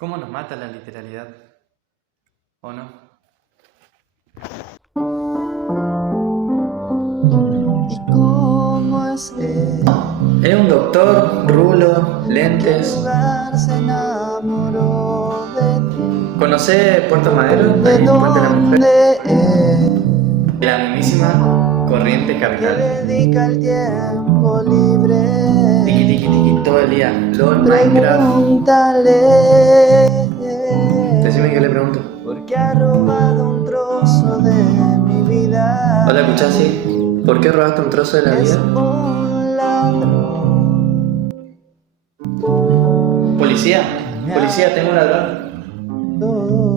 ¿Cómo nos mata la literalidad? ¿O no? ¿Y cómo es él? Es un doctor, rulo, ¿En qué lentes. lugar se enamoró de ti? ¿Conocés Puerto Madero? ¿De Ahí, Puente de la Mujer. dónde es? La mismísima Corriente Que Capital. dedica el tiempo libre. Tiki tiki tiki todo el día. LOL, Minecraft. Pregúntale. Decime qué le pregunto. Porque ha robado un trozo de mi vida. Hola, Cuchasi. ¿Por qué robaste un trozo de la Es vida? un ladrón. Policía, policía, tengo un ladrón. Todo